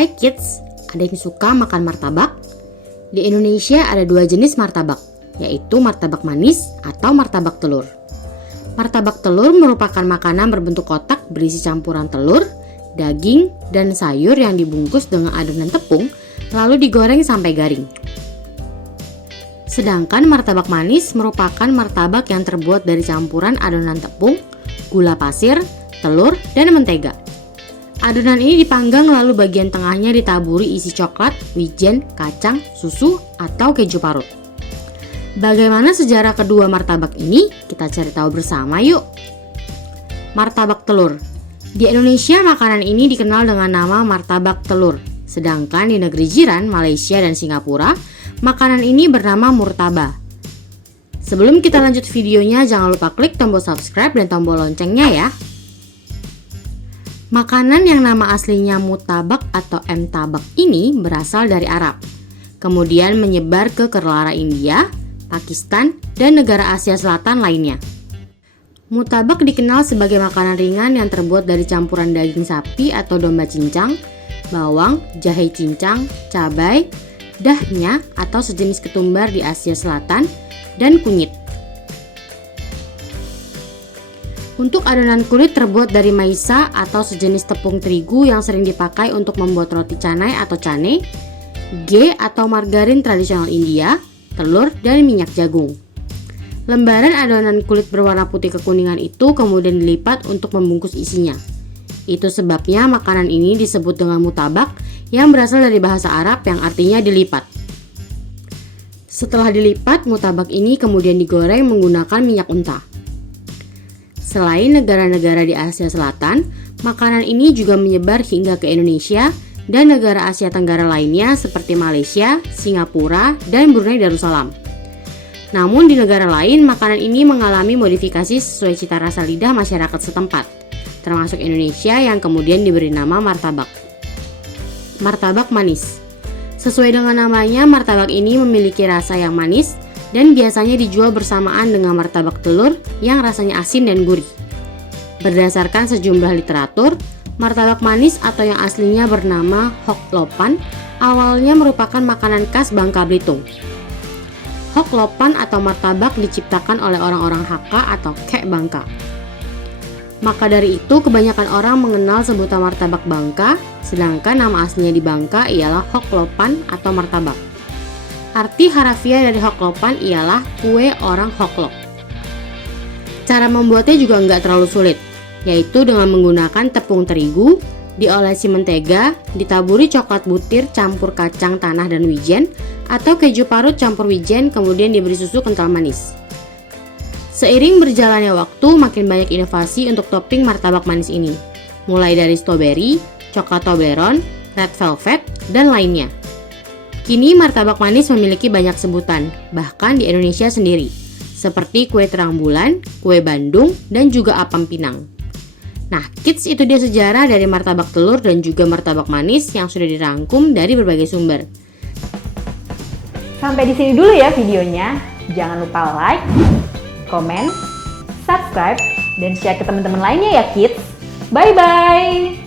Hai kids, ada yang suka makan martabak? Di Indonesia ada dua jenis martabak, yaitu martabak manis atau martabak telur. Martabak telur merupakan makanan berbentuk kotak berisi campuran telur, daging, dan sayur yang dibungkus dengan adonan tepung lalu digoreng sampai garing. Sedangkan martabak manis merupakan martabak yang terbuat dari campuran adonan tepung, gula pasir, telur, dan mentega. Adonan ini dipanggang lalu bagian tengahnya ditaburi isi coklat, wijen, kacang, susu, atau keju parut. Bagaimana sejarah kedua martabak ini? Kita cari tahu bersama yuk. Martabak telur. Di Indonesia makanan ini dikenal dengan nama martabak telur. Sedangkan di negeri jiran, Malaysia dan Singapura, makanan ini bernama murtaba. Sebelum kita lanjut videonya, jangan lupa klik tombol subscribe dan tombol loncengnya ya. Makanan yang nama aslinya mutabak atau mtabak ini berasal dari Arab, kemudian menyebar ke Kerala India, Pakistan, dan negara Asia Selatan lainnya. Mutabak dikenal sebagai makanan ringan yang terbuat dari campuran daging sapi atau domba cincang, bawang, jahe cincang, cabai, dahnya atau sejenis ketumbar di Asia Selatan, dan kunyit. Untuk adonan kulit terbuat dari maisa atau sejenis tepung terigu yang sering dipakai untuk membuat roti canai atau cane, ghee atau margarin tradisional India, telur, dan minyak jagung. Lembaran adonan kulit berwarna putih kekuningan itu kemudian dilipat untuk membungkus isinya. Itu sebabnya makanan ini disebut dengan mutabak yang berasal dari bahasa Arab yang artinya dilipat. Setelah dilipat, mutabak ini kemudian digoreng menggunakan minyak unta. Selain negara-negara di Asia Selatan, makanan ini juga menyebar hingga ke Indonesia dan negara Asia Tenggara lainnya seperti Malaysia, Singapura, dan Brunei Darussalam. Namun di negara lain, makanan ini mengalami modifikasi sesuai cita rasa lidah masyarakat setempat, termasuk Indonesia yang kemudian diberi nama martabak. Martabak manis. Sesuai dengan namanya, martabak ini memiliki rasa yang manis dan biasanya dijual bersamaan dengan martabak telur yang rasanya asin dan gurih. Berdasarkan sejumlah literatur, martabak manis atau yang aslinya bernama Hok Lopan awalnya merupakan makanan khas Bangka Belitung. Hok Lopan atau martabak diciptakan oleh orang-orang Hakka atau Kek Bangka. Maka dari itu kebanyakan orang mengenal sebutan martabak Bangka, sedangkan nama aslinya di Bangka ialah Hok Lopan atau martabak. Arti harafiah dari hoklopan ialah kue orang hoklok. Cara membuatnya juga nggak terlalu sulit, yaitu dengan menggunakan tepung terigu, diolesi mentega, ditaburi coklat butir campur kacang tanah dan wijen, atau keju parut campur wijen, kemudian diberi susu kental manis. Seiring berjalannya waktu, makin banyak inovasi untuk topping martabak manis ini, mulai dari stroberi, coklat Toblerone, red velvet, dan lainnya. Kini martabak manis memiliki banyak sebutan, bahkan di Indonesia sendiri, seperti kue terang bulan, kue Bandung, dan juga apam pinang. Nah, kids, itu dia sejarah dari martabak telur dan juga martabak manis yang sudah dirangkum dari berbagai sumber. Sampai di sini dulu ya videonya. Jangan lupa like, komen, subscribe, dan share ke teman-teman lainnya ya kids. Bye-bye!